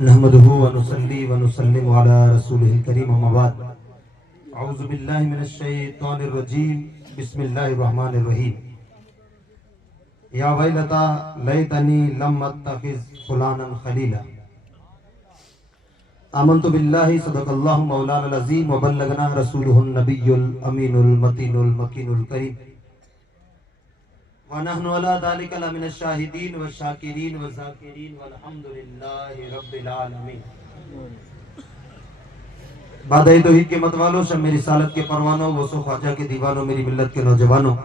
नहमदुहु व नुसल्ली व नुसल्लिमु अला रसूलिहिल करीम अम्मा बाद। औज़ु बिल्लाहि मिनश शैतानिर रजीम। बिस्मिल्लाहिर रहमानिर रहीम। या वैलता लैतनी लम अत्तखिज़ फुलानन खलीला। आमन्तु बिल्लाहि सदक़ल्लाहु मौलानल अज़ीम व बल्लगना रसूलुहुन नबियुल अमीनुल मतीनुल मकीनुल करीम व नहनु अला ज़ालिका लमिनश शाहिदीन व शाकिरीन व ज़ाकिरीन वल्हम्दुलिल्लाहि रब्बिल आलमीन। बादई तौहीद के मतवालों, शम्मे रिसालत के परवानों, वसो ख्वाजा के दीवानों, मेरी मिल्लत के नौजवानों,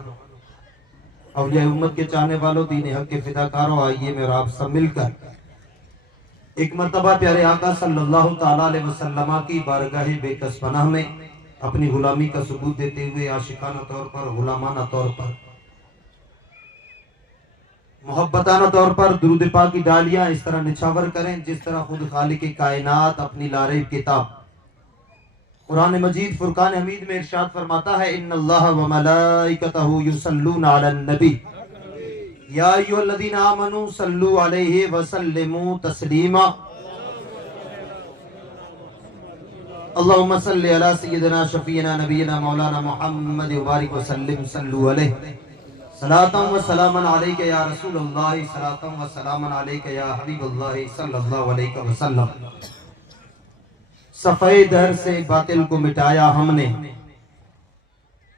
औलिया उम्मत के चाहने वालों, दीन हक के फिदाकारों, आइए मैं और आप सब मिलकर एक मर्तबा प्यारे आका सल्लल्लाहु ताला अलैहि वसल्लम की बारगाह बेकस पनाह में अपनी गुलामी का सबूत देते हुए आशिकाना तौर पर, गुलामाना तौर पर, मोहब्बताना तौर पर दुरूद पाक की डालियां इस तरह निछावर करें जिस तरह खुद खालिक कायनात अपनी लारेब किताब कुरान मजीद फुरकान हमीद में इरशाद फरमाता है, इन्नल्लाह व मलाइकतहु युसल्लूना अलन नबी या अय्युहल्लज़ीना आमनू सल्लु अलैहि व सल्लिमू तस्लीमा। अल्लाहुम्मा सल्लि अला सय्यिदिना शफीना नबीना मौलाना मुहम्मद व बारिक व सल्लिम सल्लु अलैहि सलातम व सलामन अलैका या रसूलल्लाह सलातम व सलामन अलैका या हबीबल्लाह सल्लल्लाहु अलैहि वसल्लम। सफ़े दहर से बातिल को मिटाया हमने,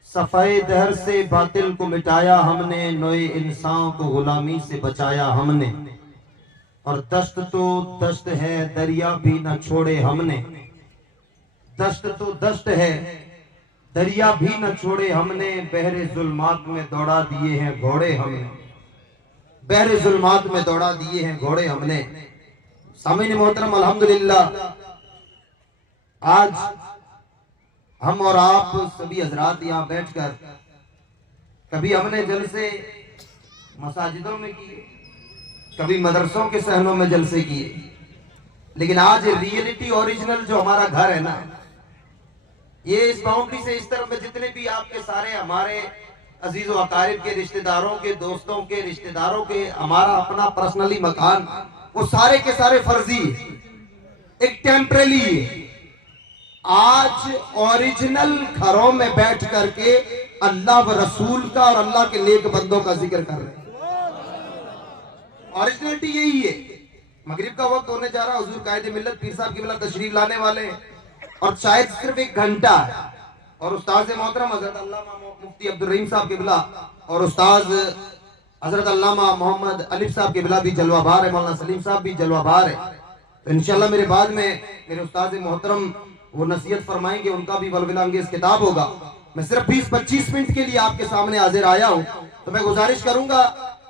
सफ़े दहर से बातिल को मिटाया हमने, नोए इंसान को गुलामी से बचाया हमने। और दश्त तो दश्त है दरिया भी न छोड़े हमने, दश्त तो दश्त है दरिया भी न छोड़े हमने, बहरे जुल्मात में दौड़ा दिए हैं घोड़े हमने, बहरे जुल्मात में दौड़ा दिए हैं घोड़े हमने। सामीन मोहतरम, अल्हम्दुलिल्लाह आज हम और आप सभी हजरात यहाँ बैठकर, कभी हमने जलसे मसाजिदों में किए, कभी मदरसों के सहनों में जलसे किए, लेकिन आज रियलिटी ओरिजिनल जो हमारा घर है ना, ये इस बाउंड्री से इस तरफ में जितने भी आपके सारे हमारे अजीज व अकारिब के रिश्तेदारों के, दोस्तों के, रिश्तेदारों के, हमारा अपना पर्सनली मकान, वो सारे के सारे फर्जी एक टेम्परेरी है। आज ओरिजिनल घरों में बैठ करके अल्लाह व रसूल का और अल्लाह के नेक बंदों का जिक्र कर रहे हैं। ओरिजिनलिटी यही है। मगरिब का वक्त होने जा रहा, हुजूर कायदे मिल्लत पीर साहब किबला तशरीफ लाने वाले हैं और शायद सिर्फ एक घंटा है। और उस्ताद मोहतरम हजरत अल्लामा मुफ्ती अब्दुल रहीम साहब किबला और उस्ताद हजरत अल्लामा मोहम्मद अलीफ साहब किबला भी जलवाबार है, मौलाना सलीम साहब भी जलवाबार है। तो इंशाल्लाह मेरे बाद में मेरे उस्ताद मोहतरम वो नसीहत फरमाएंगे, उनका भी वलवला अंगेज किताब होगा। मैं सिर्फ 20-25 मिनट के लिए आपके सामने हाजिर आया हूँ। तो मैं गुजारिश करूंगा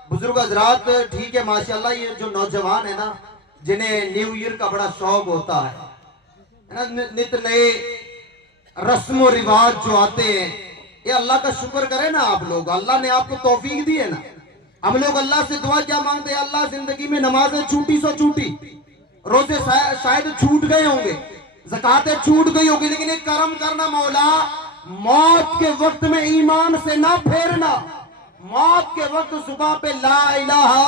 बुजुर्ग हजरात, ठीक है माशाल्लाह, ये जो नौजवान है ना, जिन्हें न्यू ईयर का बड़ा शौक होता है ना, नित नए रस्म रिवाज जो आते हैं, ये अल्लाह का शुक्र करें ना आप लोग, अल्लाह ने आपको तौफीक दी है ना। हम लोग अल्लाह से दुआ क्या मांगते हैं, अल्लाह जिंदगी में नमाजें छूटी सो छूटी, रोजे शायद छूट गए होंगे, ज़कातें छूट गई होगी, लेकिन एक करम करना मौला, मौत के वक्त में ईमान से ना फेरना, मौत के वक्त जुबान पे ला इलाहा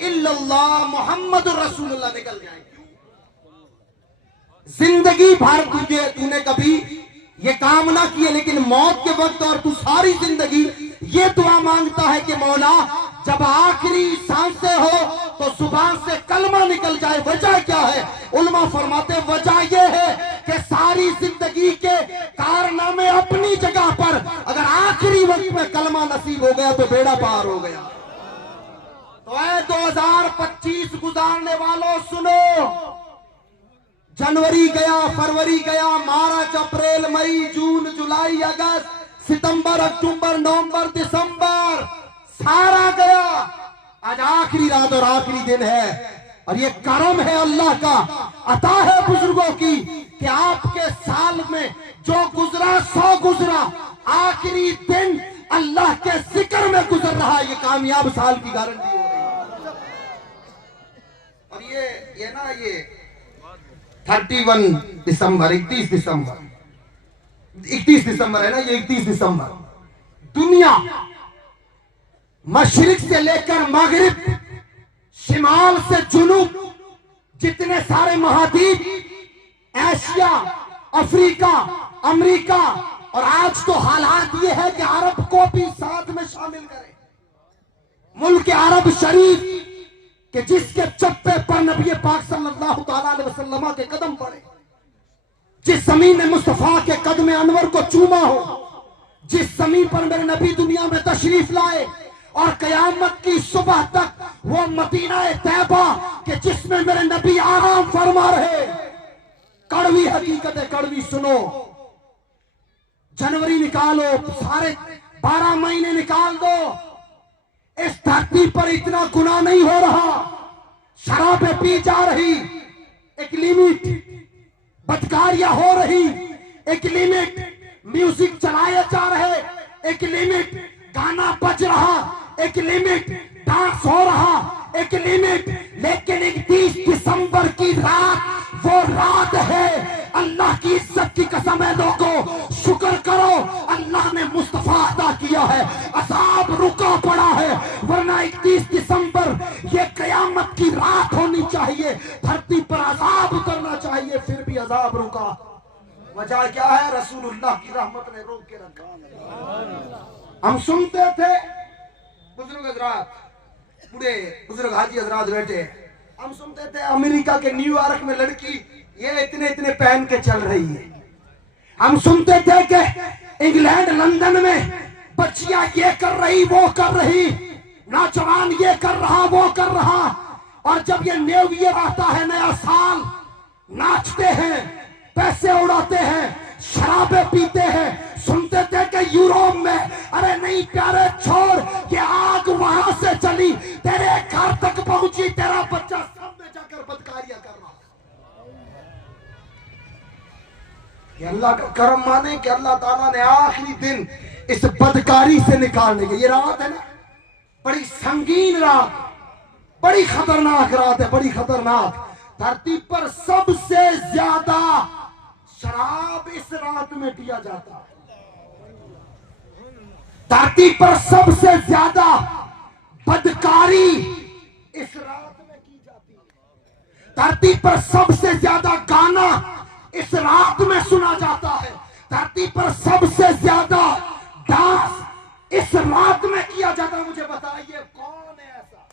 इल्लल्लाह मुहम्मदुर रसूलुल्लाह निकल जाए। जिंदगी भर तूने कभी ये काम ना किए, लेकिन मौत के वक्त और तू सारी जिंदगी ये दुआ मांगता है कि मौला जब आखिरी सांसें हो तो जुबान से कलमा निकल जाए। वजह क्या है? उलमा फरमाते वजह ये है कि सारी जिंदगी के कारनामे अपनी जगह पर, अगर आखिरी वक्त में कलमा नसीब हो गया तो बेड़ा पार हो गया। तो ऐ 2025 गुजारने वालों सुनो, जनवरी गया, फरवरी गया, मार्च, अप्रैल, मई, जून, जुलाई, अगस्त, सितंबर, अक्टूबर, नवंबर, दिसंबर, सारा गया। आज आखिरी रात और आखिरी दिन है और ये करम है अल्लाह का, अता है बुजुर्गों की कि आपके साल में जो गुजरा सो गुजरा, आखिरी दिन अल्लाह के जिक्र में गुजर रहा है। ये कामयाब साल की गारंटी हो रही है। और ये ना, ये 31 दिसंबर, 31 दिसंबर, 31 दिसंबर है ना, ये 31 दिसंबर दुनिया मशरिक से लेकर मगरिब, शिमाल से जुनूब, जितने सारे महाद्वीप, एशिया, अफ्रीका, अमेरिका, और आज तो हालात ये है कि अरब को भी साथ में शामिल करें। मुल्क अरब शरीफ कि जिसके चप्पे पर नबी पाक सल्लल्लाहु अलैहि वसल्लम के कदम पड़े, जिस जमीन ने मुस्तफा के कदम अनवर को चूमा हो, जिस जमीन पर मेरे नबी दुनिया में तशरीफ लाए और कयामत की सुबह तक वो मदीना तैयबा कि जिसमें मेरे नबी आराम फरमा रहे। कड़वी हकीकत है, कड़वी सुनो। जनवरी निकालो, सारे 12 महीने निकाल दो, इस धरती पर इतना गुनाह नहीं हो रहा। शराबें पी जा रही, एक लिमिट, बदकारियां हो रही, एक लिमिट, म्यूजिक चलाए जा रहे, एक लिमिट, गाना बज रहा, एक लिमिट, डांस हो रहा, एक लिमिट। लेकिन 31 दिसंबर की रात वो रात है, अल्लाह की इज्जत की कसम है लोगों, शुक्र करो अल्लाह ने मुस्तफा अदा किया है, अजाब रुका पड़ा है। वरना 31 दिसंबर ये कयामत की रात होनी चाहिए, धरती पर अजाब उतरना चाहिए, फिर भी अजाब रुका। वजह क्या है? रसूलुल्लाह की रहमत ने रोक के रखा। हम सुनते थे बुजुर्ग हजरात, बूढ़े बुजुर्ग हाजी हजरात बैठे, हम सुनते थे अमेरिका के न्यूयॉर्क में लड़की ये इतने इतने पहन के चल रही है। हम सुनते थे कि इंग्लैंड लंदन में बच्चियां ये कर रही, वो कर रही, नौजवान ये कर रहा, वो कर रहा। और जब ये न्यू ईयर आता है, नया साल, नाचते हैं, पैसे उड़ाते हैं, शराबें पीते हैं। सुनते थे कि यूरोप में, अरे नहीं प्यारे छोड़, ये आग वहां से चली, तेरे घर तक पहुंची, तेरा बच्चा सब में जाकर बदकारियां कर रहा। कि अल्लाह का करम माने कि अल्लाह ताला ने आखिरी दिन इस बदकारी से निकालने के, ये रात है ना, बड़ी संगीन रात, बड़ी खतरनाक रात है, बड़ी खतरनाक। धरती पर सबसे ज्यादा शराब इस रात में पिया जाता है। धरती पर सबसे ज्यादा बदकारी इस रात में की जाती है। धरती पर सबसे ज्यादा गाना इस रात में सुना जाता है। धरती पर सबसे ज्यादा डांस इस रात में किया जाता है। मुझे बताइए कौन है ऐसा?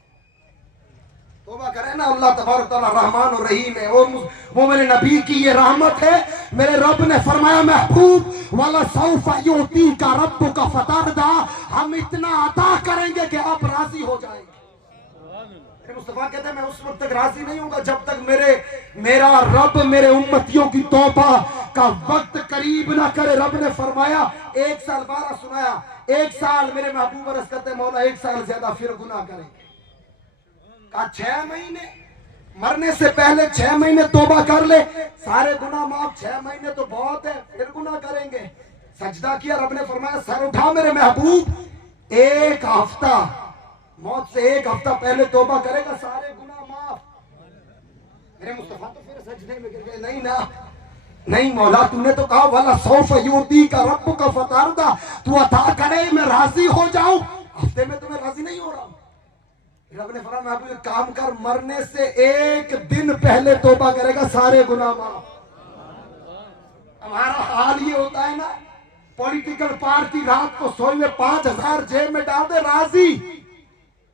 तौबा करें ना, अल्लाह तबारक तआला रहमान और रहीम है, और वो मेरे नबी की ये रहमत है। मेरे रब ने फरमाया महबूब वाला सौफा युती का रब्बु का फतरदा, हम इतना अता करेंगे कि आप राजी हो जाएंगे। मुस्तफा कहते हैं मैं उस वक्त तक राजी नहीं होगा जब तक मेरा रब मेरे उम्मतियों की तौबा का वक्त करीब ना करे। रब ने फरमाया 1 साल 12 सुनाया, 1 साल मेरे महबूब अर्ज करते मौला 1 साल ज्यादा फिर गुनाह करेंगे। कहा 6 महीने, मरने से पहले 6 महीने तौबा कर ले, सारे गुनाह माफ। 6 महीने तो बहुत है, फिर गुनाह करेंगे। सजदा किया, रब ने फरमाया सर उठा मेरे महबूब, 1 हफ्ता, मौत से 1 हफ्ता पहले तौबा करेगा, सारे गुनाह माफ। मेरे मुस्तफा तो फिर सजदे में गिर गए, नहीं ना, नहीं मौला तूने तो कहा वाला सौफ युती का रब्बु का फतरदा, तू अता करे मैं राजी हो जाऊं, हफ्ते में तुम्हें राजी नहीं हो रहा। रब ने फरमाया महबूब काम कर, मरने से 1 दिन पहले तौबा करेगा, सारे गुनाह माफ। हमारा हाल ये होता है ना, पॉलिटिकल पार्टी रात को सोई में 5000 जेब में डाल दे, राजी।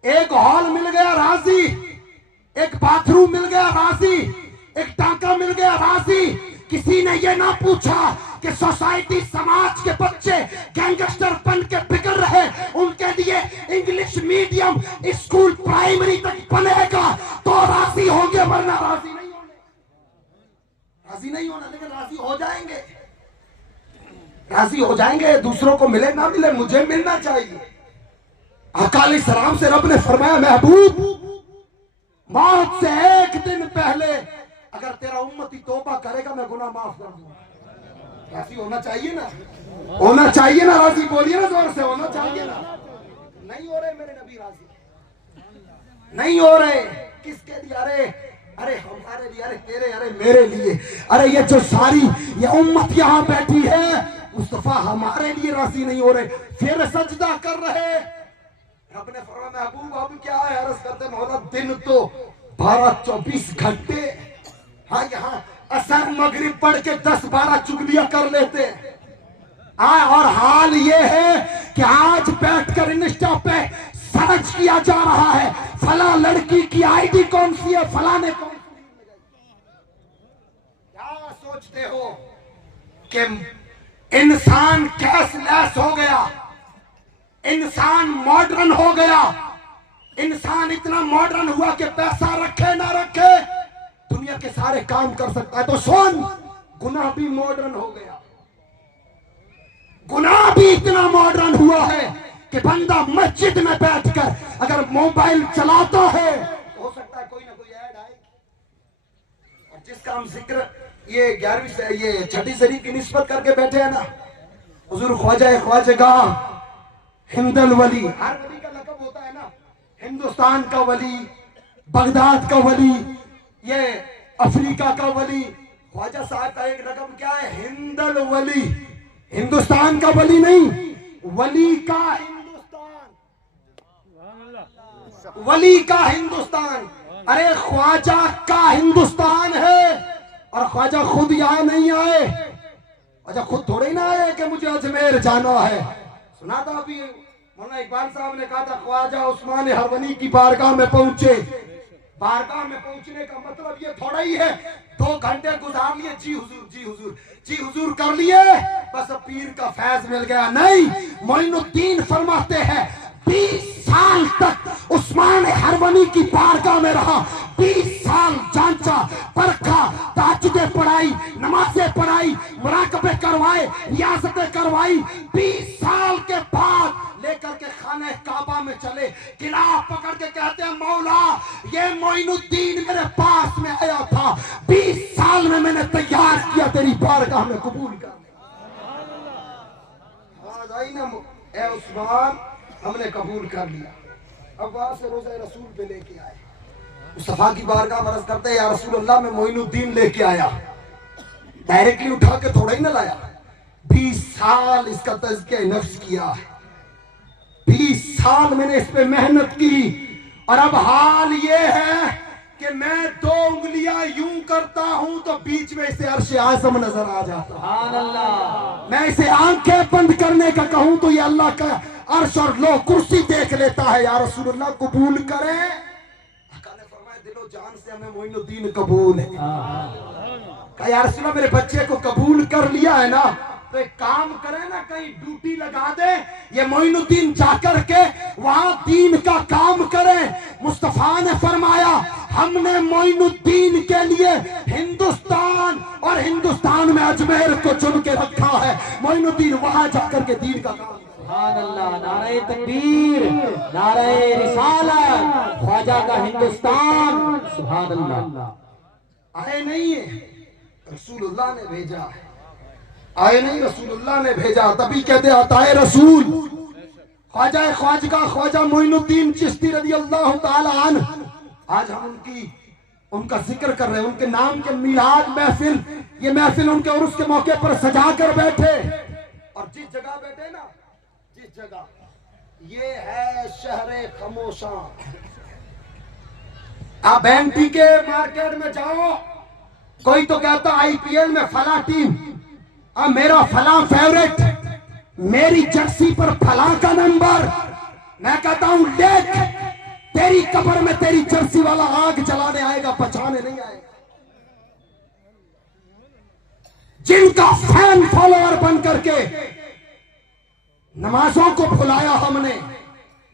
एक हॉल मिल गया, राजी। एक बाथरूम मिल गया, राजी। एक टांका मिल गया, राजी। किसी ने ये ना पूछा कि सोसाइटी समाज के बच्चे गैंगस्टर बन के बिगड़ रहे, उनके लिए इंग्लिश मीडियम स्कूल प्राइमरी तक बनेगा तो राजी होंगे, वरना राजी नहीं होने, राजी नहीं होना। लेकिन राजी हो जाएंगे, राजी हो जाएंगे। दूसरों को मिले ना मिले, मुझे मिलना चाहिए। अकाली सलाम से रब ने फरमाया महबूब मौत से 1 दिन पहले अगर तेरा उम्मती तौबा करेगा मैं गुनाह माफ कर दूंगा। राजी होना चाहिए ना, होना चाहिए ना, राजी बोलिए ना जोर से, होना चाहिए ना। नहीं हो रहे मेरे नबी राजी, नहीं हो रहे। किसके लिए? अरे हमारे लिए, अरे तेरे, अरे मेरे लिए। अरे ये जो सारी ये उम्मत यहाँ बैठी है, मुस्तफा हमारे लिए राजी नहीं हो रहे, फिर सजदा कर रहे। रब ने फरमाया महबूब अब क्या है? अर्ज करते मौला दिन तो 12-24 घंटे, हाँ यहाँ असर मगरिब पढ़ के 10-12 चुगलियां कर लेते हैं। और हाल ये है कि आज बैठकर इंस्टा पे सर्च किया जा रहा है फला लड़की की आईडी कौन सी है, फला ने कौन सी। क्या सोचते हो कि इंसान कैशलेस हो गया, इंसान मॉडर्न हो गया, इंसान इतना मॉडर्न हुआ कि पैसा रखे ना रखे दुनिया के सारे काम कर सकता है। तो सुन, गुनाह भी मॉडर्न हो गया, गुनाह भी इतना मॉडर्न हुआ है कि बंदा मस्जिद में बैठकर अगर मोबाइल चलाता है तो हो सकता है कोई ना कोई ऐड आए। और जिसका हम जिक्र ये 11वीं से ये 6ठी सदी की निस्बत करके बैठे हैं ना, हुजूर ख्वाजगाह हिंदल वली, हर वली का लक़ब होता है ना, हिंदुस्तान का वली, बगदाद का वली, ये अफ्रीका का वली। ख्वाजा साहब का एक लक़ब क्या है, हिंदल वली। हिंदुस्तान का वली नहीं, वली का हिंदुस्तान, वली का हिंदुस्तान। अरे ख्वाजा का हिंदुस्तान है। और ख्वाजा खुद यहाँ नहीं आए, अच्छा खुद थोड़े ही ना आए कि मुझे अजमेर जाना है। सुना था अभी मौलाना इकबाल साहब ने कहा था ख्वाजा उस्मान हरवनी की बारगाह में पहुंचे। बारगाह में पहुंचने का मतलब ये थोड़ा ही है 2 घंटे गुजार लिए, जी हुजूर जी हुजूर जी हुजूर कर लिए, बस अब पीर का फैज मिल गया। नहीं, मोइनुद्दीन फरमाते हैं 20 साल तक उस्मान हरवनी की बारगाह में रहा, 20 साल जांचा परखा, ताजुदे पढ़ाई, नमाजें पढ़ाई, मुराकबे करवाए, रियासतें करवाई। 20 साल के बाद लेकर के खाने काबा में चले, किला पकड़ के कहते हैं मौला ये मोइनुद्दीन मेरे पास में आया था, 20 साल में मैंने तैयार किया तेरी बारगाह में कबूल कर ले। उस्मान हमने कबूल कर लिया। अब वहां से रोज़ा रसूल पे लेके आए, मुस्तफा की बारगाह बरस करते हैं, या रसूल अल्लाह में मोइनुद्दीन लेके आया, डायरेक्टली उठा के थोड़ा ही ना लाया। 20 साल इसका तज़किया नफ्स किया है, 20 साल मैंने इस पे मेहनत की। और अब हाल ये है कि मैं 2 उंगलियां यूं करता हूं तो बीच में इसे अर्श आज़म नजर आ जाता। सुभान अल्लाह। मैं इसे आंखें बंद करने का कहूं तो ये अल्लाह का अर्श और लो कुर्सी देख लेता है। या रसूलुल्लाह कबूल करें। आका ने फरमाया दिलो जान से हमें मोइनुद्दीन कबूल है। कहा या रसूलुल्लाह मेरे बच्चे को कबूल कर लिया है ना, तो एक काम करें ना, कहीं ड्यूटी लगा दे, ये मोइनुद्दीन जाकर के वहां दीन का काम करें। मुस्तफा ने फरमाया हमने मोइनुद्दीन के लिए हिंदुस्तान और हिंदुस्तान में अजमेर को चुन के रखा है। मोइनुद्दीन वहां जाकर के दीन का काम। सुभान अल्लाह, नारे तकबीर, नारे रिसालत, ख्वाजा का हिंदुस्तान। सुभान अल्लाह। आए नहीं है, रसूलुल्लाह ने भेजा है। आए नहीं, रसूलुल्लाह ने भेजा, तभी कहते आताए रसूल। ख्वाजा ख्वाजगा ख्वाजा मोइनुद्दीन चिश्ती रज़ी अल्लाह ताला अन्हु, आज हम उनका जिक्र कर रहे हैं, उनके नाम के मिलाद महफिल, ये महफिल उनके उर्स के मौके पर सजा कर बैठे। और जिस जगह बैठे ना, जिस जगह, ये है शहरे खामोशा। आप एमपी के मार्केट में जाओ, कोई तो कहता आईपीएल में फला टीम, मेरा फला फेवरेट, मेरी जर्सी पर फला का नंबर। मैं कहता हूं देख, तेरी कब्र में तेरी जर्सी वाला आग जलाने आएगा, बचाने नहीं आएगा। जिनका फैन फॉलोअर बन करके नमाजों को भुलाया हमने,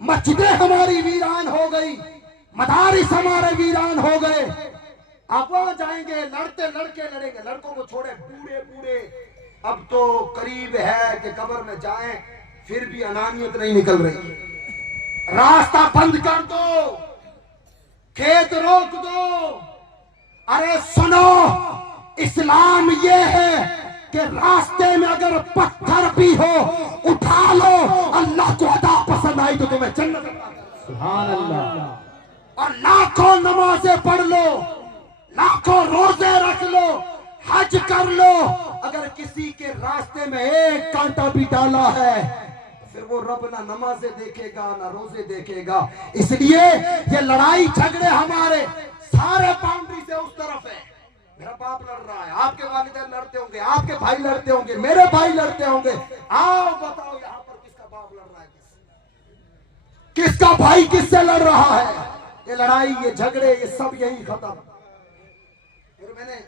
मस्जिदें हमारी वीरान हो गई, मदारिस हमारे वीरान हो गए। अब वहां जाएंगे, लड़ते लड़के लड़ेंगे, लड़कों को छोड़े, बूढ़े बूढ़े अब तो करीब है कि कब्र में जाएं, फिर भी अनानियत नहीं निकल रही। रास्ता बंद कर दो, खेत रोक दो। अरे सुनो, इस्लाम ये है कि रास्ते में अगर पत्थर भी हो उठा लो, अल्लाह को अदा पसंद आई तो तुम्हें जन्नत। सुभान अल्लाह। और लाखों नमाजें पढ़ लो, लाखों रोजे रख लो, हज कर लो, अगर किसी के रास्ते में एक कांटा भी डाला है फिर वो रब ना नमाजें देखेगा ना रोजे देखेगा। इसलिए ये लड़ाई झगड़े हमारे सारे बाउंड्री से उस तरफ है। मेरा बाप लड़ रहा है, आपके वालिदैन लड़ते होंगे, आपके भाई लड़ते होंगे, मेरे भाई लड़ते होंगे। आओ बताओ यहाँ पर किसका बाप लड़ रहा है, किसका भाई किससे लड़ रहा है? ये लड़ाई, ये झगड़े, ये सब यही खत्म। फिर मैंने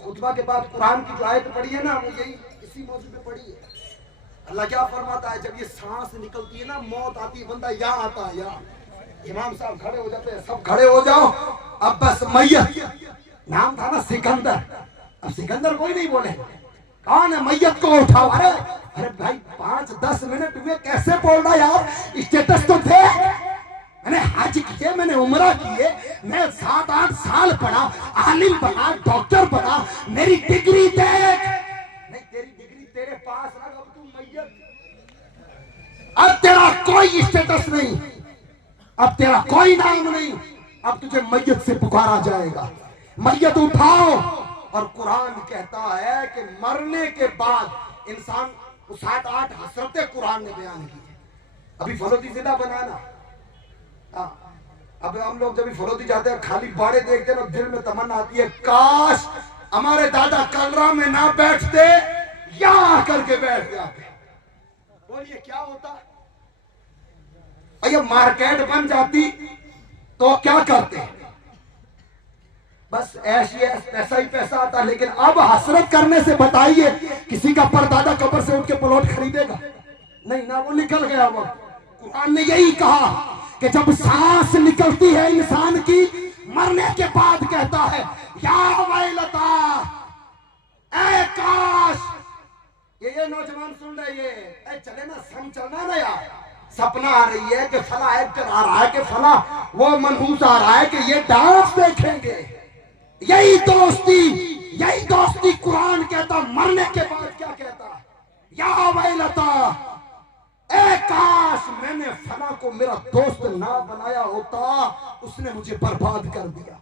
खुतबा के बाद कुरान की जो आयत पढ़ी है ना, वो यही इसी मौजूद में पढ़ी है। अल्लाह क्या फरमाता है, जब ये सांस निकलती है ना, मौत आती है, बंदा यहाँ आता है, यहाँ इमाम साहब खड़े हो जाते हैं, सब खड़े हो जाओ। अब बस मैयत, नाम था ना सिकंदर, अब सिकंदर कोई नहीं बोले, कौन है? मैयत को उठाओ। अरे भाई 5-10 मिनट हुए, कैसे बोल रहा यार? स्टेटस तो थे, मैंने हज किए, मैंने उम्रा किए, मैं 7-8 साल पढ़ा, आलिम बना, डॉक्टर बना, मेरी डिग्री देख। नहीं, तेरी डिग्री तेरे पास रख, अब तू मैयत, अब तेरा कोई स्टेटस नहीं, अब तेरा कोई नाम नहीं, अब तुझे मैयत से पुकारा जाएगा। मैयत उठाओ। और कुरान कहता है कि मरने के बाद इंसान को 7-8 हसरतें कुरान ने बयान की है। अभी फरोती जिंदा बनाना, अब हम लोग जब भी फरोती जाते हैं, खाली बाड़े देखते हैं, दिल में तमन्ना आती है, काश हमारे दादा कलरा में ना बैठते, यहाँ करके बैठ जाते। बोलिए क्या होता? ये मार्केट बन जाती तो क्या करते? बस ऐश पैसा ही पैसा आता। लेकिन अब हसरत करने से बताइए, किसी का परदादा कब्र से उठ के प्लॉट खरीदेगा? नहीं ना, वो निकल गया वो। कुरान ने यही कहा कि जब सांस निकलती है इंसान की, मरने के बाद कहता है, या वैलता, ऐ काश। ये नौजवान सुन रहे, ये चले ना, सम चलना ना यार। सपना आ रही है कि फला एक्टर आ रहा है, कि फला वो मनहूस आ रहा है, कि ये डांस देखेंगे। यही दोस्ती कुरान कहता। मरने के बाद क्या कहता? या वैलता, ए काश मैंने फला को मेरा दोस्त ना बनाया होता, उसने मुझे बर्बाद कर दिया।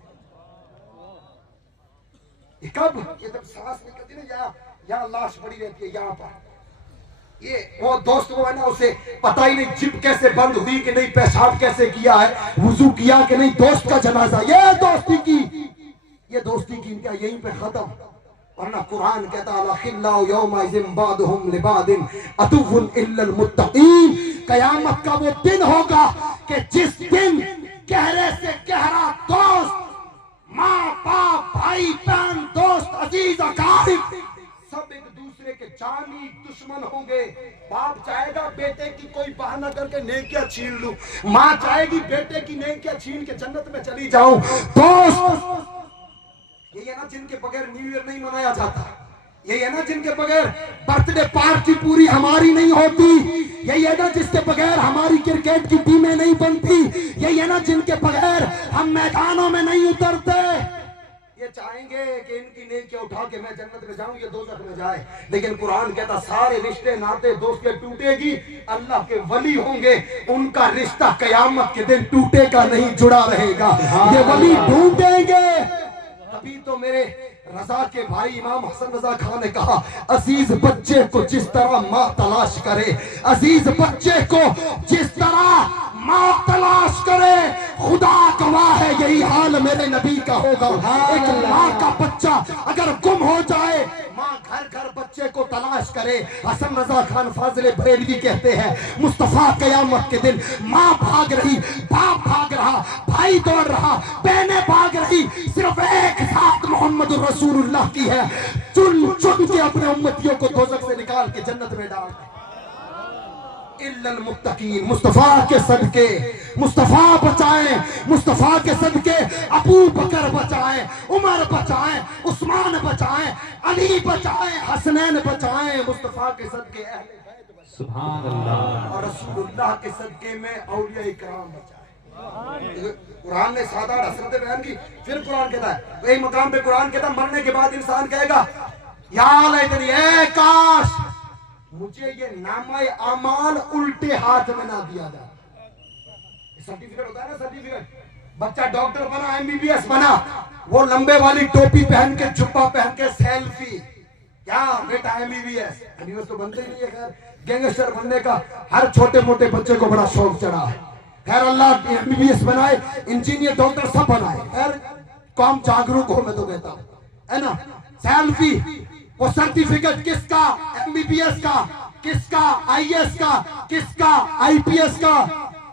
ये कब? ये जब सांस निकलती ना, यहाँ लाश पड़ी रहती है, यहाँ पर ये वो दोस्त को है ना, उसे पता ही नहीं जिप कैसे बंद हुई कि नहीं, पेशाब कैसे किया है, वुजू किया कि नहीं, दोस्त का जनाजा। ये दोस्ती की इनका यहीं पे खत्म। वरना कुरान कहता है कयामत का वो दिन होगा कि जिस दिन गहरे से गहरा दोस्त, माँ बाप, भाई बहन, दोस्त, अजीज, अकारिब, सब एक दूसरे के जानी दुश्मन होंगे। बाप चाहेगा बेटे की कोई बहाना करके नेकियां छीन लूं, माँ चाहेगी बेटे की नेकियां छीन के जन्नत में चली जाऊं। दोस्त ये है ना जिनके बगैर न्यू ईयर नहीं मनाया जाता, यही है ना जिनके बगैर बर्थडे पार्टी पूरी हमारी नहीं होती, यही है ना जिसके बगैर हमारी क्रिकेट की टीमें नहीं बनती, यही है ना जिनके बगैर हम मैदानों में नहीं उतरते। ये चाहेंगे कि इनकी नेकियां उठा के मैं जन्नत में जाऊं, ये दोज़ख में जाए। लेकिन कुरान कहता सारे रिश्ते नाते दोस्ती टूटेगी, अल्लाह के वली होंगे, उनका रिश्ता कयामत के दिन टूटेगा नहीं, जुड़ा रहेगा। ये वली ढूंढेंगे। तभी तो मेरे रजा के भाई इमाम हसन रजा खान ने कहा, अजीज बच्चे को जिस तरह माँ तलाश करे, अजीज बच्चे को जिस तरह माँ तलाश करे, खुदा गवाह है यही हाल मेरे नबी का होगा। एक माँ का बच्चा अगर गुम हो जाए, माँ घर घर बच्चे को तलाश करे। हसन रजा खान फाजिल बरेलवी कहते हैं, मुस्तफा कयामत के दिन माँ भाग रही, बाप भाग रहा, भाई दौड़ रहा, बहनें भाग रही, सिर्फ एक साथ मोहम्मद रसूलुल्लाह की है। चुन चुन के अपने उम्मतियों को दोज़ख से निकाल के जन्नत में डाल। इल्लल मुत्तकीन, मुस्तफा के सदके मुस्तफा बचाएं, मुस्तफा के सदके अबू बकर बचाएं, उमर बचाएं, उस्मान बचाएं, अली बचाएं, हसनैन बचाएं, मुस्तफा के सदके अहले बैत बचाएं, सुभान अल्लाह, और रसूलुल्लाह के सदके में औलिया इकराम बचाएं। कुरान ने सादा हसरत बयान की। फिर कुरान कहता है, वही मकाम पे कुरान कहता है, मरने के बाद इंसान कहेगा, या लैतनी, ए काश मुझे ये नामा अमाल उल्टे हाथ में ना दिया जाए। सर्टिफिकेट होता है ना, सर्टिफिकेट। बच्चा डॉक्टर बना, MBBS बना, वो लंबे वाली टोपी पहन के, जुब्बा पहन के सेल्फी, क्या बेटा MBBS तो बनते ही नहीं है। खैर गैंगस्टर बनने का हर छोटे मोटे बच्चे को बड़ा शौक चढ़ा है। खैर अल्लाह MBBS बनाए, इंजीनियर डॉक्टर सब बनाए। खैर कौम जागरूक हो, मैं तो कहता हूँ, है ना। सेल्फी वो सर्टिफिकेट किसका, MBBS का, किसका IAS का, किसका IPS का।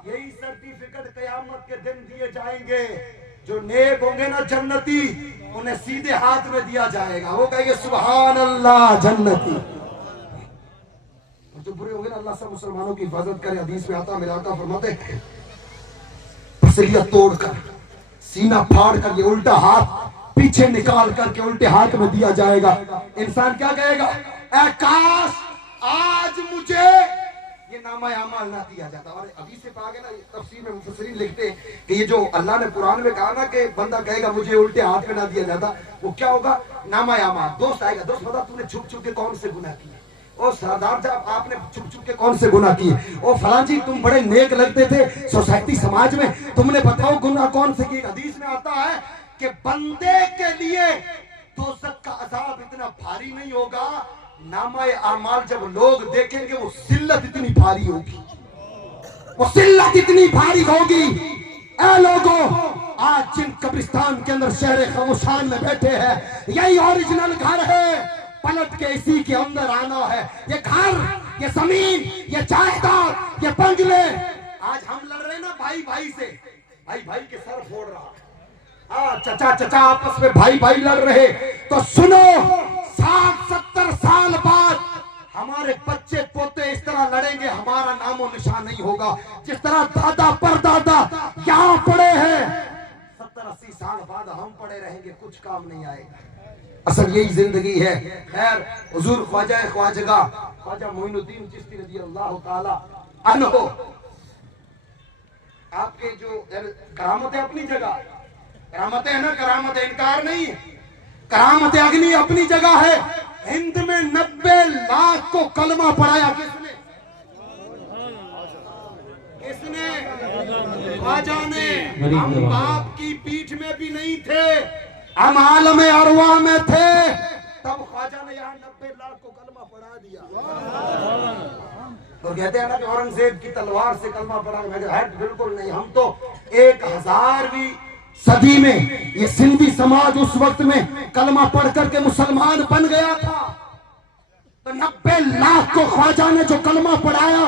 यही सर्टिफिकेट कयामत के दिन दिए जाएंगे। जो नेक होंगे ना जन्नती, उन्हें सीधे हाथ में दिया जाएगा। वो कहेंगे सुभान अल्लाह जन्नती। जो बुरे होंगे ना, अल्लाह सब मुसलमानों की हिफाजत करे। हदीस में आता, मेरे आका फरमाते हैं, पसलियां तोड़कर, सीना फाड़ कर, ये उल्टा हाथ पीछे निकाल करके उल्टे हाथ में दिया जाएगा। इंसान क्या कहेगा, ऐ काश आज मुझे ये नामा अमाल ना दिया जाता। और अभी से आगे ना तफसीर में मुफस्सिरीन लिखते हैं कि ये जो अल्लाह ने कुरान में कहा ना कि बंदा कहेगा मुझे उल्टे हाथ में ना दिया जाता, वो क्या होगा, नामा अमाल। दोस्त आएगा, दोस्त बता तूने छुप छुप के कौन से गुनाह किए, ओ सरदार साहब आपने छुप छुप के कौन से गुनाह किए, ओ फलां जी तुम बड़े नेक लगते थे सोसाइटी समाज में, तुमने बताओ गुनाह कौन से किए। हदीस में आता है कि बंदे के लिए दोज़ख का अजाब इतना भारी नहीं होगा, नामाए आमाल जब लोग देखेंगे वो सिल्लत इतनी भारी होगी, वो सिल्लत इतनी भारी होगी। ऐ लोगों, आज जिन कब्रिस्तान के अंदर शहर खामोशान में बैठे हैं, यही ओरिजिनल घर है। पलट के इसी के अंदर आना है। ये घर, ये जमीन, ये जायदाद, ये बंगले। आज हम लड़ रहे ना भाई भाई से, भाई भाई के सर फोड़ रहा, चचा चचा आपस में भाई भाई लड़ रहे। तो सुनो, 60-70 साल बाद हमारे बच्चे पोते इस तरह लड़ेंगे, हमारा नामो निशान नहीं होगा। जिस तरह दादा परदादा यहाँ पड़े हैं, 70-80 साल बाद हम पड़े रहेंगे, कुछ काम नहीं आएगा। असल यही जिंदगी है। खैर हुजूर ख्वाजा ख्वाजगा ख्वाजा मोइनुद्दीन चिश्ती रज़ी अल्लाह ताला अन्हु, आपके जो करामतें अपनी जगह, करामतें है ना, करामतें इनकार नहीं है, करामतें अग्नि अपनी जगह है। हिंद में 90 लाख को कलमा पढ़ाया किसने, किसने, ख्वाजा ने। हम बाप की पीठ में भी नहीं थे, हम आलम अरवा में थे, तब ख्वाजा ने यहाँ 90 लाख को कलमा पढ़ा दिया। तो कहते हैं ना कि औरंगजेब की तलवार से कलमा पढ़ा, मैं बिल्कुल नहीं। हम तो 1000वीं सदी में ये सिंधी समाज उस वक्त में कलमा पढ़ करके मुसलमान बन गया था। तो 90 लाख को ख्वाजा ने जो कलमा पढ़ाया,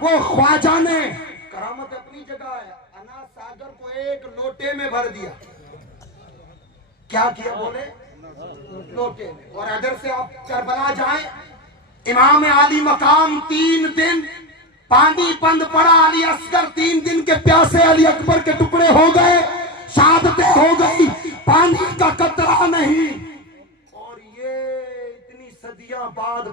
वो ख्वाजा ने। करामत अपनी जगह है। अनाज सागर को एक लोटे में भर दिया। क्या किया बोले, लोटे में। और अदर से आप करबला जाए, इमाम आली मकाम 3 दिन पानी बंद पड़ा, अली असगर 3 दिन के प्यासे, अली अकबर के टुकड़े हो गए, शहादतें हो गई, पानी का कतरा नहीं। और ये इतनी सदियां बाद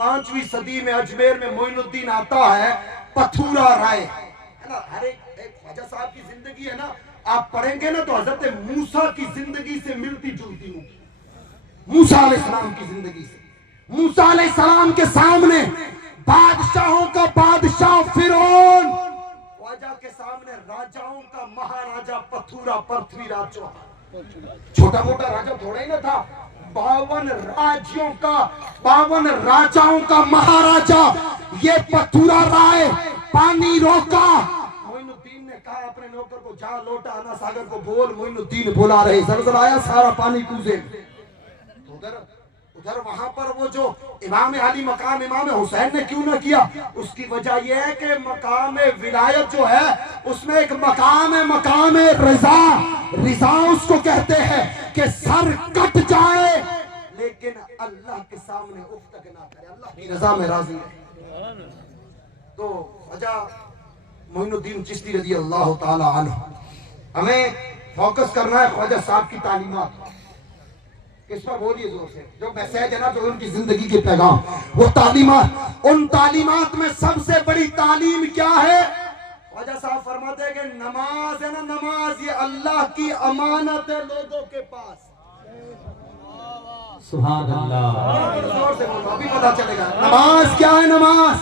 5वीं सदी में अजमेर में मोइनुद्दीन आता है, पथूरा राय, है ना। हर एक ख्वाजा साहब की जिंदगी है ना, आप पढ़ेंगे ना तो हजरत मूसा की जिंदगी से मिलती जुलती होगी। मूसा अलैहिस्सलाम की जिंदगी से, मूसा अलैहिस्सलाम के सामने बादशाहों का बादशाह फिरौन, ख्वाजा के सामने राजाओं का महाराजा पथूरा पृथ्वीराज चौहान। छोटा मोटा राजा थोड़ा ही ना था, 52 राज्यों का, 52 राजाओं का महाराजा ये पथूरा राय। पानी रोका, मोइनुद्दीन ने कहा अपने नौकर को, जा लोटा आना सागर को बोल। मोइनुद्दीन बुला रहे, जलजला आया, सारा पानी कूदे। उधर वहां पर वो जो इमाम आली मकाम इमाम हुसैन ने क्यों ना किया, उसकी वजह यह है कि मकाम विलायत जो है उसमें एक मकाम है, मकाम रिजा। रिजा उसको कहते हैं कि सर कट जाए लेकिन अल्लाह के सामने उफ तक ना करे, अल्लाह की रजा में राजी है। तो ख्वाजा मोइनुद्दीन चिश्ती रज़ी अल्लाह ताला अन्हु, हमें फोकस करना है ख्वाजा साहब की तालीमात। किस पर बोलिए जोर से, जो मैसेज है ना, जो उनकी जिंदगी के पैगाम, वो तालीमात। उन तालीमात में सबसे बड़ी तालीम क्या है, ख्वाजा साहब फरमाते हैं कि नमाज है ना, नमाज ये अल्लाह की अमानत है लोगों के पास। सुभान अल्लाह, जोर से बोलो, अभी पता चलेगा। नमाज क्या है, नमाज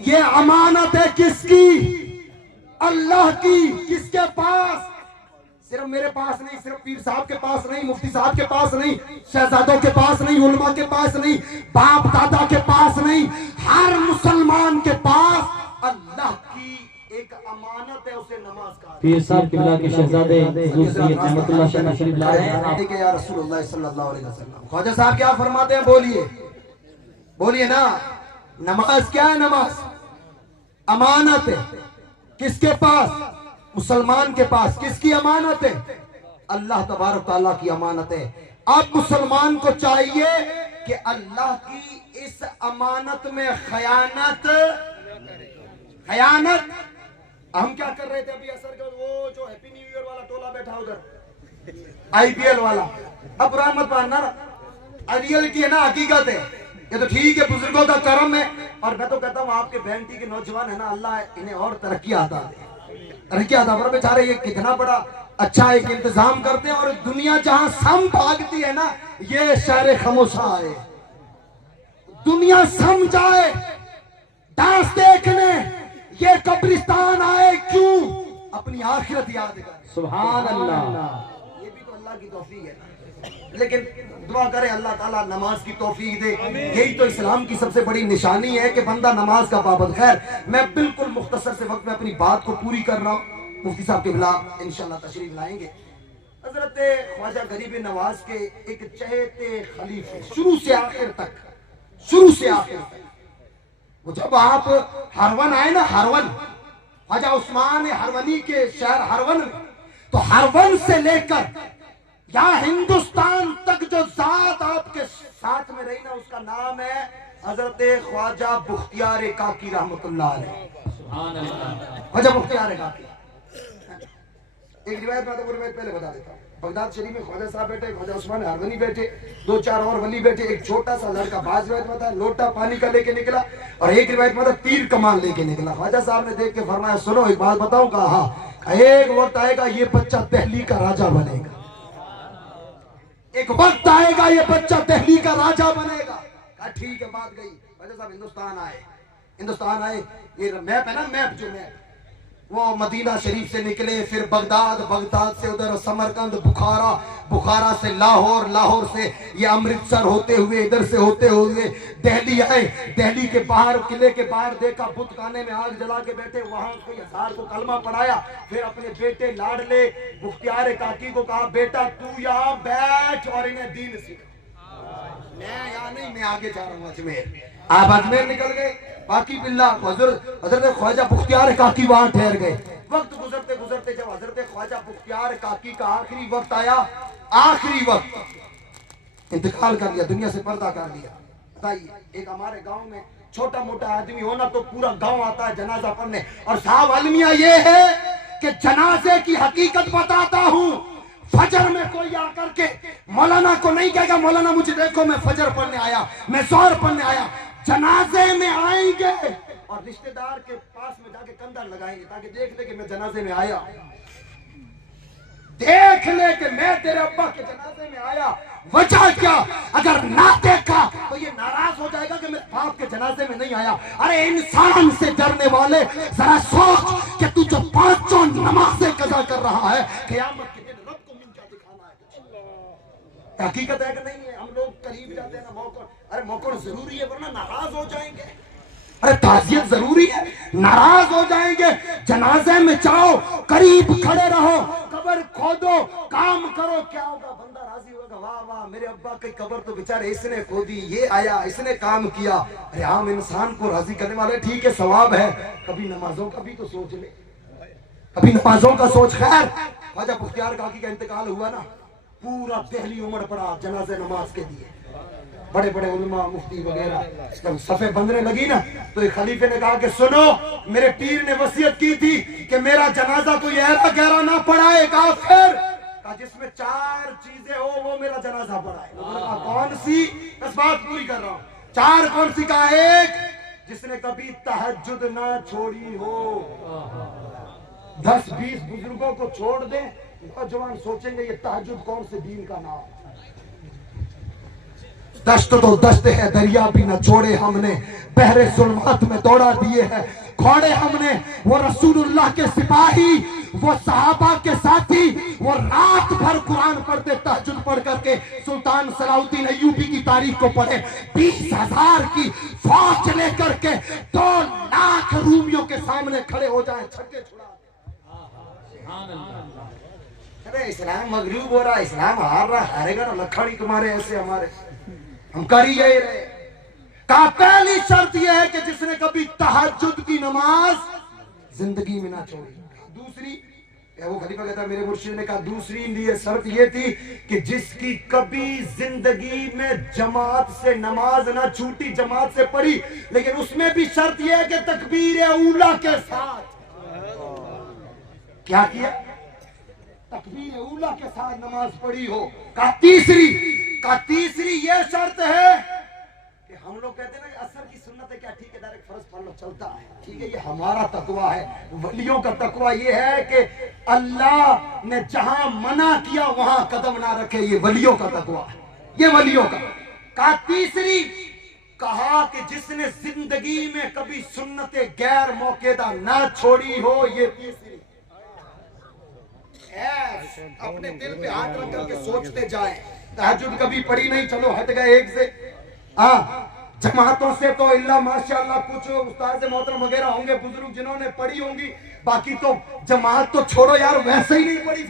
ये अमानत है किसकी, अल्लाह की। किसके पास, सिर्फ मेरे पास नहीं, सिर्फ पीर साहब के पास नहीं, मुफ्ती साहब के पास नहीं, शहजादों के पास नहीं, उलमा के पास नहीं, बाप दादा के पास नहीं, हर मुसलमान के पास अल्लाह की एक अमानत है, उसे नमाज का। पीर साहब किबला के शहजादे हुजूर सैयद रहमतुल्लाह शाह तशरीफ लाए हैं। ठीक है या रसूलुल्लाह सल्लल्लाहु अलैहि वसल्लम। ख्वाजा साहब क्या फरमाते हैं? बोलिए बोलिए ना। नमाज क्या है? नमाज अमानत है। किसके पास? मुसलमान के पास। किसकी अमानत है? अल्लाह तबारक तआला की अमानत है। अब मुसलमान को चाहिए कि अल्लाह की इस अमानत में खयानत हम क्या कर रहे थे अभी असर के, वो जो हैप्पी न्यू ईयर वाला टोला बैठा उधर आईपीएल वाला, अब बुरा मत मानना, रियलिटी है ना, हकीकत है। ये तो ठीक है, बुजुर्गों का करम है। और मैं तो कहता हूँ आपके बैंटी के नौजवान है ना, अल्लाह इन्हें और तरक्की आता है, तरक्की आता है। बेचारे ये कितना बड़ा अच्छा एक इंतजाम करते हैं। और दुनिया जहां सम भागती है ना, ये शहर खामोशा है। दुनिया सम जाए डांस देखने, ये कब्रिस्तान आए क्यों? अपनी आखिरत याद कर। सुभान अल्लाह। ये भी तो अल्लाह की तौफीक है ना। लेकिन दुआ करें अल्लाह ताला नमाज की तौफीक दे। यही तो इस्लाम की सबसे बड़ी निशानी है कि बंदा नमाज का पाबंद। खैर मैं बिल्कुल मुख्तसर से वक्त में अपनी बात को पूरी कर रहा हूँ। मुफ्ती साहब के बिला इंशाल्लाह तशरीफ लाएंगे। हजरत ख्वाजा गरीब नवाज के एक चहेते खलीफे, शुरू से आखिर तक, शुरू से आखिर तक। वो जब आप हरवन आए ना, हरवन, ख्वाजा उस्मान हरवनी के शहर हरवन में, तो हरवन से लेकर यहाँ हिंदुस्तान तक जो जात आपके साथ में रही ना, उसका नाम है हजरत ख्वाजा बुख्तियार काकी रहमतुल्लाह अलैह। ख्वाजा बुख्तियार काकी, एक रिवायत में तो वो रिवायत पहले बता देता हूँ। बगदाद शरीफ में ख्वाजा साहब बैठे, ख्वाजा उस्मान हरवनी बैठे, 2-4 और वली बैठे। एक छोटा सा लड़का, बाज रिवायत में था, लोटा पानी का लेके निकला, और एक रिवायत में था तीर कमान लेके निकला। ख्वाजा साहब ने देख के फरमाया, सुनो एक बात बताऊं? कहा हाँ। एक वक्त आएगा ये बच्चा दिल्ली का राजा बनेगा, एक वक्त आएगा ये बच्चा दिल्ली का राजा बनेगा। कहा ठीक है, बात गई। ख्वाजा साहब हिंदुस्तान आए। ये मैप है ना, मैप जो मैप, वो मदीना शरीफ से निकले, फिर बगदाद से उधर समरकंद, बुखारा से लाहौर, लाहौर से ये अमृतसर होते हुए, इधर से होते हुए दिल्ली आए। दिल्ली के बाहर, किले के बाहर देखा बुत खाने में आग जला के बैठे, वहां कोई 1000 को कलमा पढ़ाया। फिर अपने बेटे लाडले बुख्तियार काकी को कहा, बेटा तू यहाँ बैठ और इन्हें दीन सिखा। मैं यहाँ नहीं, मैं आगे जा रहा हूँ अजमेर। आप अजमेर निकल गए। बाकी बिल्ला हजरत ख्वाजा बुख्तियार काकी वहां ठहर गए। वक्त गुजरते गुजरते जब हजरत ख्वाजा बुख्तियार काकी का आखिरी वक्त आया, आखिरी वक्त, इंतकाल कर लिया, दुनिया से पर्दा कर लिया। बताइए, एक हमारे गांव में छोटा मोटा आदमी होना तो पूरा गांव आता है जनाजा पढ़ने। और साहब अलमिया ये है कि जनाजे की हकीकत बताता हूं। फजर में कोई आकर के मौलाना को नहीं कहेगा, मौलाना मुझे देखो मैं फजर पढ़ने आया, मैं जोहर पढ़ने आया। जनाजे में आएंगे और रिश्तेदार के पास में जाके कंधा लगाएंगे ताकि देख ले कि मैं जनाजे में आया, देख ले कि मैं तेरे अब्बा के जनाजे में आया। वजह क्या? अगर ना देखा तो ये नाराज हो जाएगा कि मैं बाप के जनाजे में नहीं आया। अरे इंसान से डरने वाले, जरा सोच कि तू जो 5 नमाजें कज़ा कर रहा है, क़यामत के दिन रब को मिल क्या दिखाना है। हकीकत है कि नहीं है? हम लोग करीब जाते हैं ना, मौका, अरे मौका जरूरी है वरना नाराज हो जाएंगे। अरे ताज़ियत जरूरी है, नाराज हो जाएंगे। जनाजे में जाओ, करीब खड़े रहो, कब्र खोदो, काम करो, क्या होगा? बंदा राजी होगा, वाह वाह मेरे अब्बा की कब्र तो बेचारे इसने खोदी, ये आया, इसने काम किया। अरे आम इंसान को राजी करने वाले, ठीक है सवाब है, कभी नमाजों का भी तो सोच ले, कभी नमाजों का सोच। खैर ख्वाजा बुख्तियार काकी का इंतकाल हुआ ना, पूरा दिल्ली उमड़ पड़ा जनाजे नमाज के लिए। बड़े बड़े उलमा, मुफ्ती वगैरह, जब सफे बंधने लगी ना, तो एक खलीफे ने कहा कि सुनो, मेरे पीर ने वसीयत की थी कि मेरा जनाजा कोई ऐरा गहरा ना पढ़ाए, काफिर का जिसमें 4 चीजें हो वो मेरा जनाजा पढ़ाए। कौन सी? बस बात पूरी कर रहा हूँ। 4 कौन सी? का एक, जिसने कभी तहज्जुद ना छोड़ी हो। 10-20 बुजुर्गों को छोड़ दे, नौजवान सोचेंगे ये तहज्जुद कौन से दीन का नाम। दश्त तो दश्त है, दरिया भी न छोड़े हमने, बहरे जुल्मात में दौड़ा दिए हैं घोड़े हमने। वो रसूलुल्लाह के सिपाही वो सहाबा के साथी, वो रात भर कुरान पढ़ते, तहज्जुद पढ़ करके सुल्तान सलाउद्दीन अय्यूबी की तारीख को पढ़े। 20,000 की फौज लेकर के 2 लाख रूमियों के सामने खड़े हो जाए, छक्के छुड़ा। अरे इस्लाम मगलूब हो रहा, इस्लाम हार रहा, हारेगा ना लखड़ी तुम्हारे ऐसे हमारे, हम कर ही यही रहे। का पहली शर्त यह है कि जिसने कभी तहज्जुद की नमाज जिंदगी में ना छोड़ी। दूसरी, वो खलीफा कहता मेरे मुर्शिद ने कहा दूसरी लिए शर्त ये थी कि जिसकी कभी जिंदगी में जमात से नमाज ना छूटी, जमात से पढ़ी, लेकिन उसमें भी शर्त यह है कि तकबीर ऊला के साथ। क्या किया? तकबीर ऊला के साथ नमाज पढ़ी हो। का तीसरी ये शर्त है कि हम लोग कहते हैं ना असर की सुन्नत है, क्या ठीक है डायरेक्ट फर्ज पढ़ लो चलता है, ठीक है, ये हमारा तकवा है। वलियों का तकवा ये है कि अल्लाह ने जहां मना किया वहां कदम ना रखे, ये वलियों का तकवा है, ये वलियों का तीसरी कहा कि जिसने जिंदगी में कभी सुन्नते गैर मौकेदा ना छोड़ी हो, ये तीसरी। अपने दिल पे हाथ रख करके सोचते जाएं, तहज्जुद कभी पढ़ी नहीं, चलो हट गए एक से। जमातों से तो इल्ला माशाअल्लाह कुछ उस्ताद मोहतरम वगैरह होंगे बुजुर्ग जिन्होंने पढ़ी होंगी, बाकी तो जमात तो छोड़ो यार, वैसे ही नहीं पढ़ी,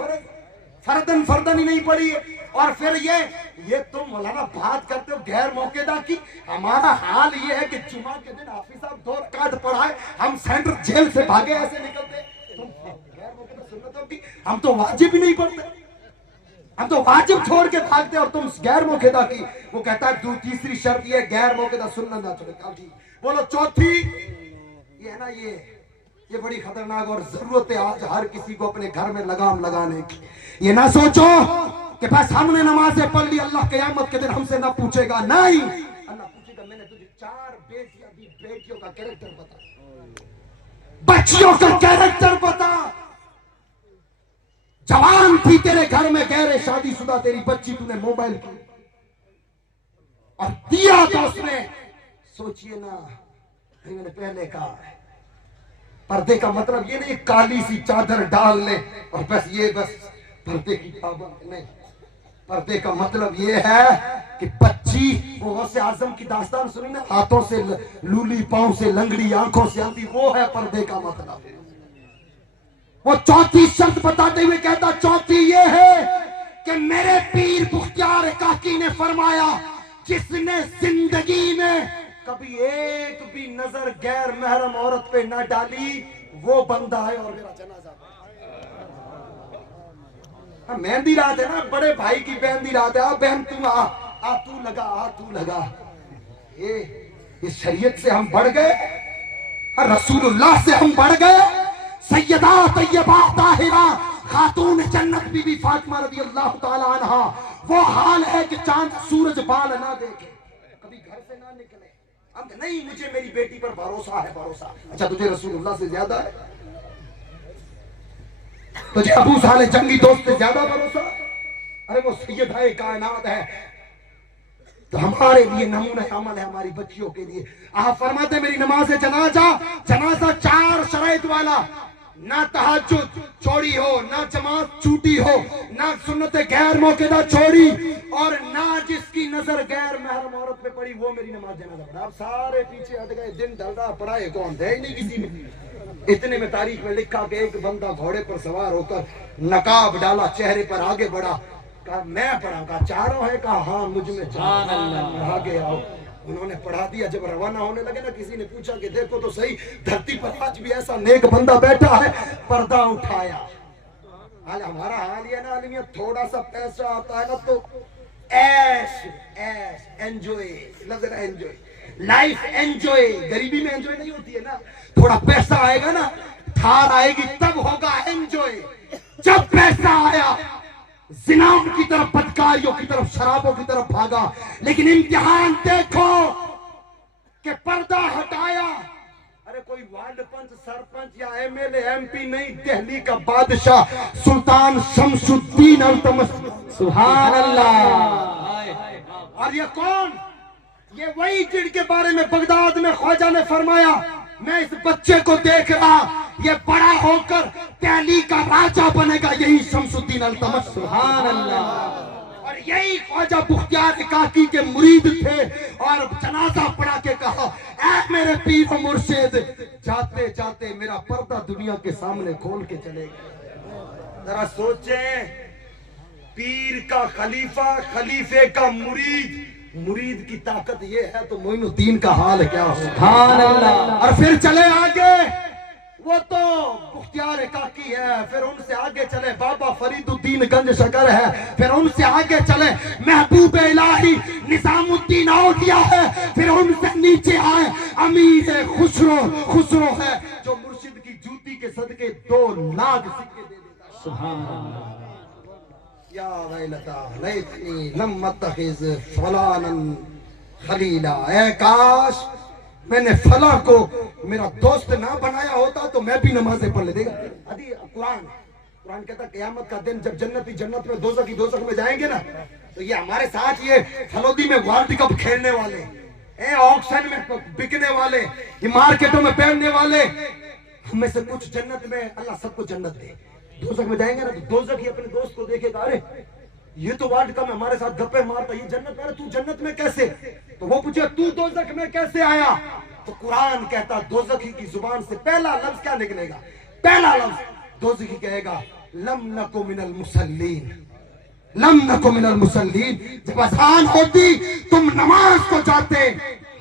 फर्दन ही नहीं पढ़ी है। और फिर ये तुम मौलाना बात करते हो गैर मौकेदा की, हमारा हाल ये है कि जुमा के दिन हाफिज साहब 2 रकात पढ़ाए, हम सेंट्रल जेल से भागे ऐसे निकलते। तुम गैर मौकेदा सुन्नतों की, हम तो वाजिब ही नहीं पढ़ते, हम तो वाजिब छोड़ के भागते और तुम गैर मौकेदा की। वो कहता है तीसरी शर्त ये गैर मौकेदा सुन्नत ना छोड़े। बोलो चौथी ये है ना, ये बड़ी खतरनाक और जरूरत है आज हर किसी को अपने घर में लगाम लगाने की। ये ना सोचो कि बस हमने नमाजें पढ़ ली, अल्लाह क़यामत के दिन हमसे ना पूछेगा, नहीं, अल्लाह पूछेगा मैंने तुझे 4 बेटियों का कैरेक्टर बता, बच्चियों का कैरेक्टर बता, जवान थी तेरे घर में गैर शादीशुदा तेरी बच्ची, तूने मोबाइल की और दिया तो उसने, सोचिए ना, मैंने पहले कहा पर्दे का मतलब ये नहीं काली सी चादर डाल ले और बस पर्दे की पाबंद नहीं। पर्दे का मतलब ये है कि बच्ची, वो गौसे आजम की दास्तान सुनी ना, हाथों से लूली, पांव से लंगड़ी, आंखों से अंधी, वो है पर्दे का मतलब। वो चौथी शर्त बताते हुए कहता चौथी ये है कि मेरे पीर मुख्तियार काकी ने फरमाया जिसने जिंदगी में कभी एक भी नजर गैर महरम औरत पे ना डाली वो बंदा है और मेरा जनाजा। मेहंदी रात है ना, बड़े भाई की मेहंदी रात है, बहन तुम तू लगा। ये शरीयत से हम बढ़ गए, रसूलुल्लाह से हम बढ़ गए। सैयदा तैयबा ताहिरा खातून जन्नत बीबी फातिमा रज़ी अल्लाह ताला अन्हा, वो हाल है कि चांद सूरज बाल ना देखे, कभी घर से ना निकले। हम नहीं, मुझे मेरी बेटी पर भरोसा है, भरोसा। अच्छा तुझे रसूलुल्लाह से ज्यादा है? तुझे अबू साले जंगी दोस्त से ज्यादा भरोसा? अरे वो सैयदा कायनात है, तो हमारे लिए नमूना अमल है, हमारी बच्चियों के लिए। आप फरमाते मेरी नमाज जनाजा 4 शराइत वाला, ना तहज्जुद छोड़ी हो, ना जमात छूटी हो, ना सुन्नत गैर मौकेदा छोड़ी, और ना जिसकी नजर गैर महरम औरत पे पड़ी, वो मेरी नमाज जनाजा पढ़ा। आप सारे पीछे हट गए, दिन ढल रहा, पढ़ाए कौन थे? नहीं किसी में। इतने में तारीख में लिखा कि एक बंदा घोड़े पर सवार होकर नकाब डाला, चेहरे पर आगे बढ़ा, कहा मैं पढ़ा, कहा चारों है, कहा हाँ मुझ में आगे आओ। उन्होंने पढ़ा दिया। जब रवाना होने लगे ना, किसी ने पूछा कि देखो तो सही, धरती पर आज भी ऐसा नेक बंदा बैठा है, पर्दा उठाया। हाल हमारा हाल ये ना आलमिया, थोड़ा सा पैसा आता है ना तो ऐश एंजॉय, एंजॉय लाइफ, एंजॉय। गरीबी में एंजॉय नहीं होती है ना, थोड़ा पैसा आएगा ना, थार आएगी तब होगा एंजॉय। जब पैसा आया जिनाओं की तरफ, बदकारियों की तरफ, शराबों की तरफ भागा। लेकिन इम्तिहान देखो कि पर्दा हटाया। अरे कोई वार्ड पंच, सरपंच या एमएलए, एमपी नहीं, दिल्ली का बादशाह सुल्तान शमसुद्दीन अल्तमश, सुभान अल्लाह। और ये कौन? ये वही जिनके बारे में बगदाद में ख्वाजा ने फरमाया, मैं इस बच्चे को देख रहा, ये बड़ा होकर दिल्ली का राजा बनेगा, यही शमसुद्दीन अल्तमश। सुभान अल्लाह। और यही ख्वाजा बुख्तियार काकी के मुरीद थे। और जनाजा पढ़ा के कहा, ऐ मेरे पीर मुर्शिद, जाते जाते मेरा पर्दा दुनिया के सामने खोल के चले गए। जरा सोचें, पीर का खलीफा, खलीफे का मुरीद, मुरीद की ताकत ये है तो मोइनुद्दीन का हाल क्या हो। सुभान अल्लाह। और फिर चले आगे, वो तो बुख्तियार काकी है, फिर उनसे आगे चले बाबा फरीदुद्दीन गंज शकर है, फिर उनसे आगे चले महबूब इलाही निजामुद्दीन औलिया है, फिर उनसे नीचे आए अमीर खुसरो है, जो मुर्शिद की जूती के सदके 2 लाख सिक्के दे देता। सुभान अल्लाह। या वैलता लैतनी लम अत्तखिज़ फलानन खलीला, ऐ काश मैंने फला को मेरा दोस्त ना बनाया होता तो मैं भी नमाजें पढ़ लेता। अभी कुरान कहता क़यामत का दिन जब जन्नती जन्नत में, दोज़खी दोज़ख में जाएंगे ना, तो ये हमारे साथ ये फलोदी में वर्ल्ड कप खेलने वाले, ऑक्शन में बिकने वाले, ये मार्केटों में पहनने वाले, हमें से कुछ जन्नत में, अल्लाह सबको जन्नत दे, दोज़ख में जाएंगे ना तो दोज़खी अपने दोस्त को देखेगा, अरे ये तो वर्ल्ड कप में हमारे साथ गप्पे मारता, ये जन्नत में, तू जन्नत में कैसे? तो वो पूछे तू दोज़ख में कैसे आया? तो कुरान कहता दोज़खी की जुबान से पहला लफ्ज क्या निकलेगा? पहला लफ्ज दोज़खी कहेगा लम नकु मिनल मुसल्लीन, लम नकु मिनल मुसल्लीन। जब अज़ान होती तुम नमाज को जाते,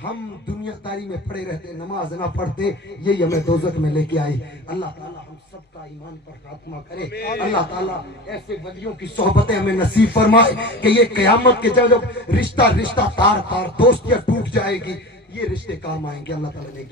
हम दुनियादारी में पड़े रहते, नमाज ना पढ़ते, यही हमें दोज़ख में लेके आई। अल्लाह ताला हम सबका ईमान पर खात्मा करे। अल्लाह ताला ऐसे वलियों की सोहबतें हमें नसीब फरमाए कि ये क़यामत के जब रिश्ता तार दोस्तियां टूट जाएगी, ये रिश्ते काम आएंगे। अल्लाह ताला ने